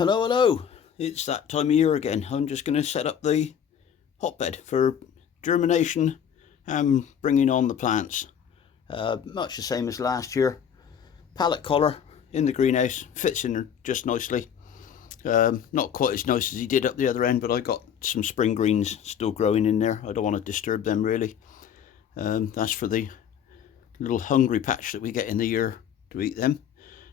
Hello, hello. It's that time of year again. I'm just going to set up the hotbed for germination and bringing on the plants. Much the same as last year. Pallet collar in the greenhouse, fits in there just nicely. Not quite as nice as he did up the other end, but I got some spring greens still growing in there. I don't want to disturb them really. That's for the little hungry patch that we get in the year to eat them.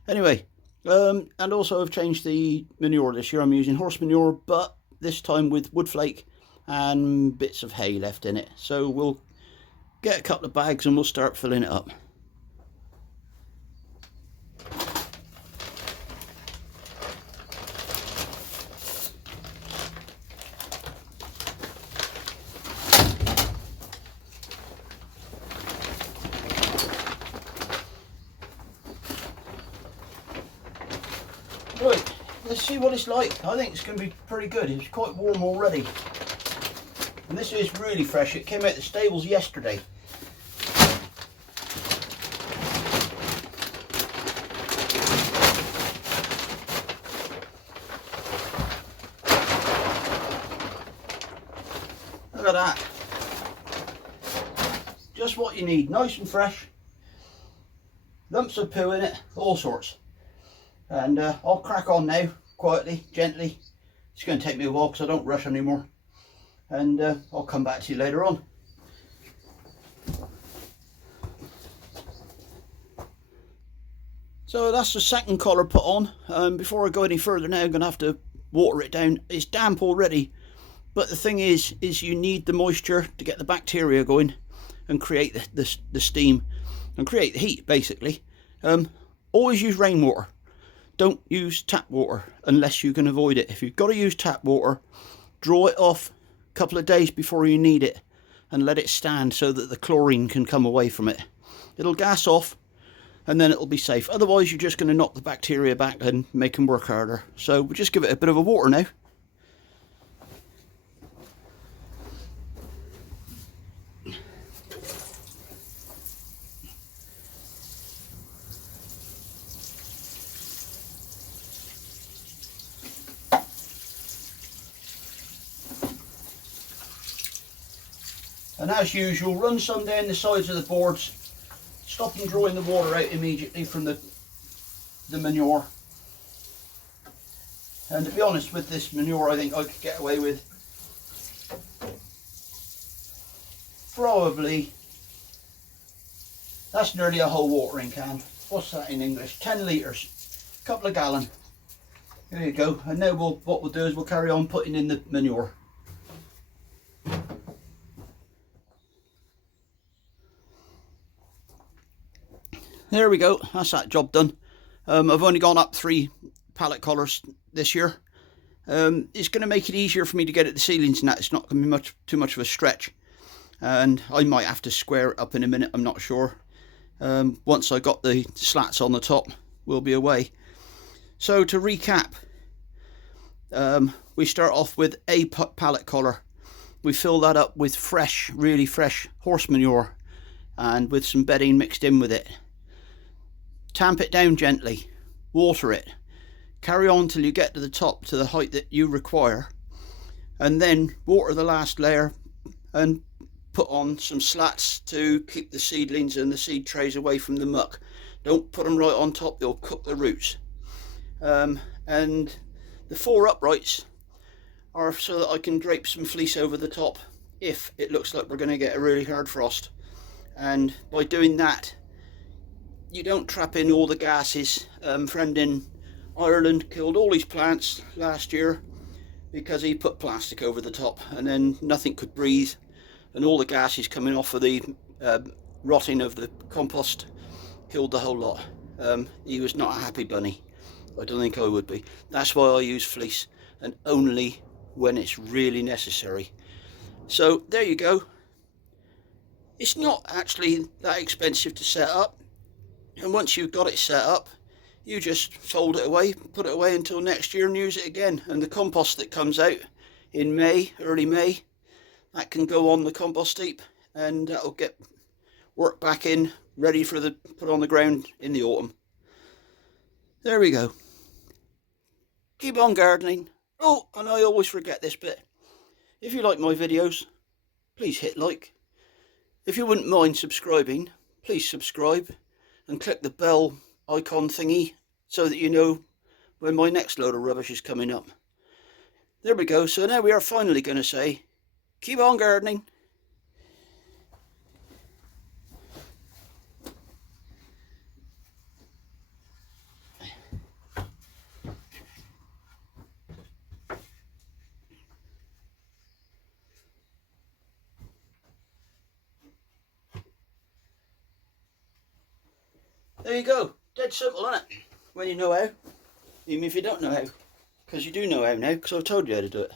Anyway, and also I've changed the manure this year. I'm using horse manure, but this time with wood flake and bits of hay left in it. So we'll get a couple of bags and we'll start filling it up. Right, let's see what it's like. I think it's going to be pretty good. It's quite warm already. And this is really fresh. It came out the stables yesterday. Look at that. Just what you need. Nice and fresh. Lumps of poo in it, all sorts. And I'll crack on now, quietly, gently. It's going to take me a while because I don't rush anymore. And I'll come back to you later on. So that's the second collar put on. Before I go any further now, I'm going to have to water it down. It's damp already, but the thing is you need the moisture to get the bacteria going and create the steam and create the heat, basically. Always use rainwater. Don't use tap water unless you can avoid it. If you've got to use tap water, draw it off a couple of days before you need it and let it stand so that the chlorine can come away from it. It'll gas off and then it'll be safe. Otherwise you're just going to knock the bacteria back and make them work harder. So we'll just give it a bit of a water now. And as usual, run some down the sides of the boards. Stop them drawing the water out immediately from the manure. And to be honest, with this manure, I think I could get away with probably, that's nearly a whole watering can. What's that in English? 10 litres, a couple of gallon. There you go. And now what we'll do is we'll carry on putting in the manure. There we go, that's that job done. I've only gone up 3 pallet collars this year. It's going to make it easier for me to get at the seedlings and that. It's not going to be too much of a stretch. And I might have to square it up in a minute, I'm not sure. Once I got the slats on the top, we'll be away. So to recap, we start off with a pallet collar. We fill that up with fresh, really fresh horse manure and with some bedding mixed in with it. Tamp it down gently, water it, carry on till you get to the top, to the height that you require, and then water the last layer and put on some slats to keep the seedlings and the seed trays away from the muck. Don't put them right on top, they'll cook the roots. And the 4 uprights are so that I can drape some fleece over the top if it looks like we're going to get a really hard frost. And by doing that, you don't trap in all the gases. Friend in Ireland killed all his plants last year because he put plastic over the top and then nothing could breathe and all the gases coming off of the rotting of the compost killed the whole lot. He was not a happy bunny. I don't think I would be. That's why I use fleece, and only when it's really necessary. So there you go. It's not actually that expensive to set up. And once you've got it set up, you just fold it away, put it away until next year and use it again. And the compost that comes out in May, early May, that can go on the compost heap and that'll get worked back in, ready for the put on the ground in the autumn. There we go. keep on gardening. Oh, and I always forget this bit. If you like my videos, please hit like. If you wouldn't mind subscribing, please subscribe and click the bell icon thingy so that you know when my next load of rubbish is coming up. There we go. So now we are finally going to say, keep on gardening. There you go. Dead simple, isn't it? When you know how. Even if you don't know how. Because you do know how now, because I've told you how to do it.